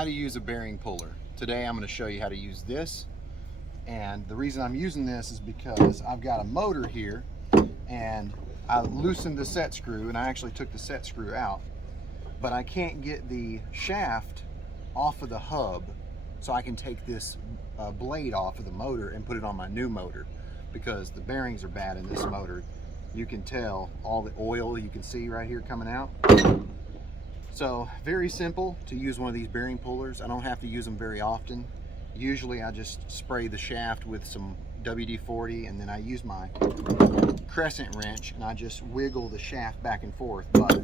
how to use a bearing puller. Today I'm going to show you how to use this, and the reason I'm using this is because I've got a motor here and I loosened the set screw, and I actually took the set screw out, but I can't get the shaft off of the hub so I can take this blade off of the motor and put it on my new motor, because the bearings are bad in this motor. You can tell all the oil you can see right here coming out. So very simple to use one of these bearing pullers. I don't have to use them very often. Usually I just spray the shaft with some WD-40, and then I use my crescent wrench and I just wiggle the shaft back and forth. But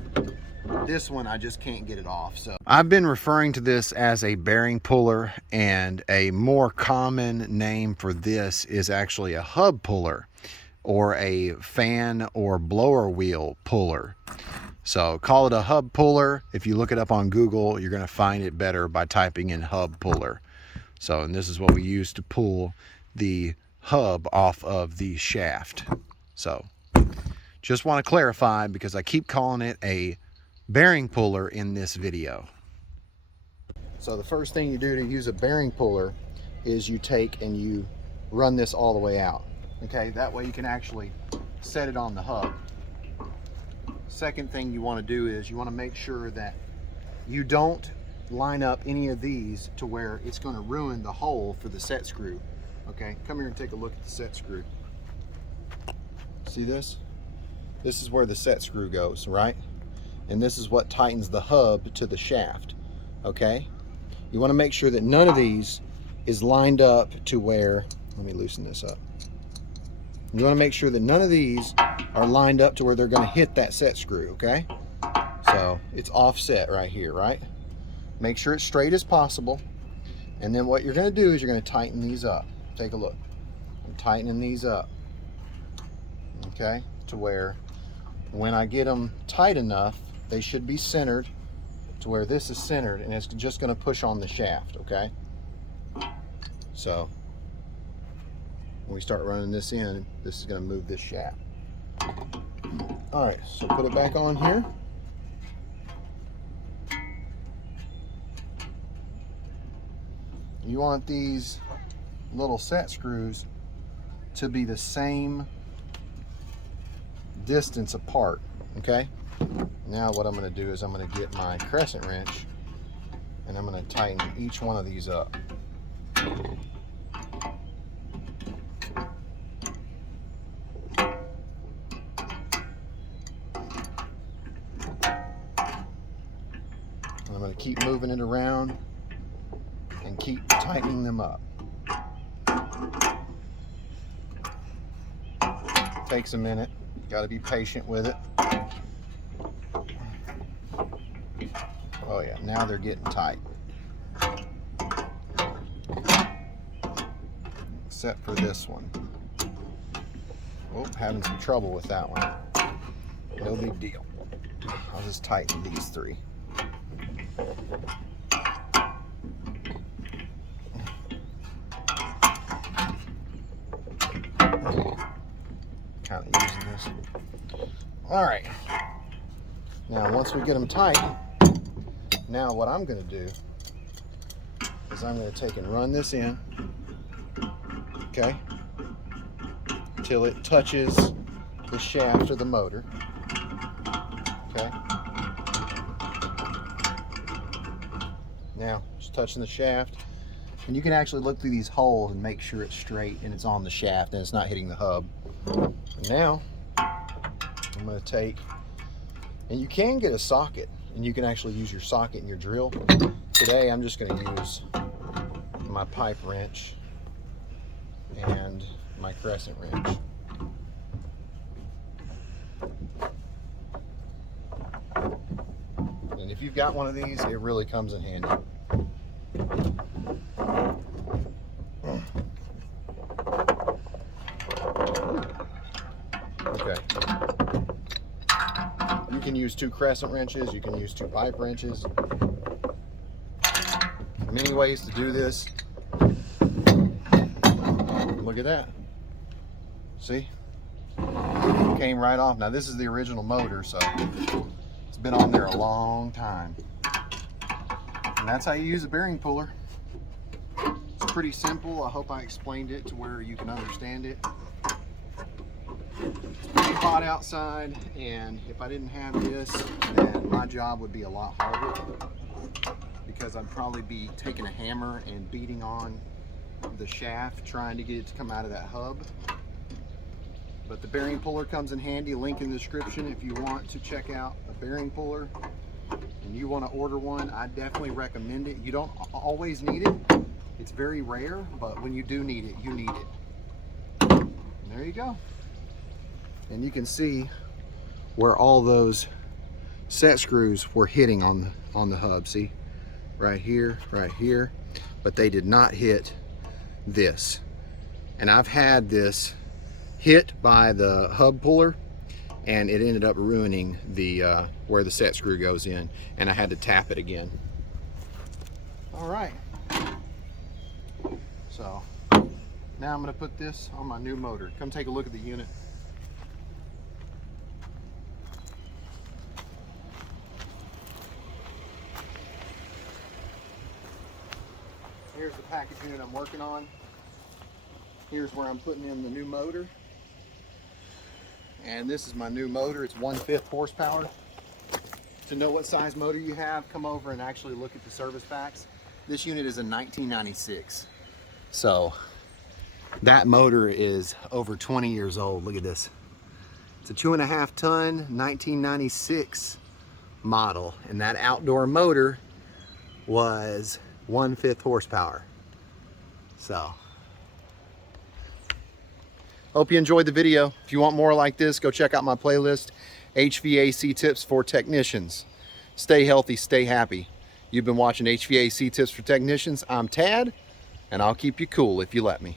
this one I just can't get it off. So I've been referring to this as a bearing puller, and a more common name for this is actually a hub puller or a fan or blower wheel puller. So call it a hub puller. If you look it up on Google, you're going to find it better by typing in hub puller. So, and this is what we use to pull the hub off of the shaft. So just want to clarify, because I keep calling it a bearing puller in this video. So the first thing you do to use a bearing puller is you take and you run this all the way out. Okay, that way you can actually set it on the hub. Second thing you want to do is you want to make sure that you don't line up any of these to where it's going to ruin the hole for the set screw. Okay, come here and take a look at the set screw. See this? This is where the set screw goes, right? And this is what tightens the hub to the shaft. Okay, you want to make sure that none of these is lined up to where, let me loosen this up. You want to make sure that none of these are lined up to where they're going to hit that set screw. Okay, so it's offset right here, right? Make sure it's straight as possible, and then what you're going to do is you're going to tighten these up. Take a look. I'm tightening these up, okay, to where when I get them tight enough, they should be centered to where this is centered, and it's just going to push on the shaft. Okay, so when we start running this in, this is going to move this shaft. All right, so put it back on here. You want these little set screws to be the same distance apart. Okay, now what I'm going to do is I'm going to get my crescent wrench and I'm going to tighten each one of these up. I'm going to keep moving it around and keep tightening them up. Takes a minute. Got to be patient with it. Oh yeah, now they're getting tight. Except for this one. Oh, having some trouble with that one. No big deal. I'll just tighten these three. Kind of using this. All right. Now, once we get them tight, now what I'm going to do is I'm going to take and run this in, okay, till it touches the shaft of the motor. Okay. Now, just touching the shaft, and you can actually look through these holes and make sure it's straight and it's on the shaft and it's not hitting the hub. And now, I'm going to take, and you can get a socket, and you can actually use your socket and your drill. Today, I'm just going to use my pipe wrench and my crescent wrench. And if you've got one of these, it really comes in handy. Okay. You can use 2 crescent wrenches, you can use 2 pipe wrenches. Many ways to do this. Look at that. See? Came right off. Now this is the original motor, so it's been on there a long time. And that's how you use a bearing puller. It's pretty simple. I hope I explained it to where you can understand it. It's pretty hot outside, and if I didn't have this, then my job would be a lot harder, because I'd probably be taking a hammer and beating on the shaft trying to get it to come out of that hub. But the bearing puller comes in handy. Link in the description if you want to check out a bearing puller and you want to order one. I definitely recommend it. You don't always need it. It's very rare, but when you do need it, you need it. And there you go. And you can see where all those set screws were hitting on the hub. See, right here, but they did not hit this. And I've had this hit by the hub puller, and it ended up ruining the where the set screw goes in, and I had to tap it again. All right, so now I'm going to put this on my new motor. Come take a look at the unit. Here's the package unit I'm working on. Here's where I'm putting in the new motor. And this is my new motor. It's 1/5 horsepower. To know what size motor you have, come over and actually look at the service packs. This unit is a 1996. So that motor is over 20 years old. Look at this. It's a 2.5 ton 1996 model. And that outdoor motor was 1/5 horsepower. So hope you enjoyed the video. If you want more like this, go check out my playlist, HVAC Tips for Technicians. Stay healthy, stay happy. You've been watching HVAC Tips for Technicians. I'm Tad, and I'll keep you cool if you let me.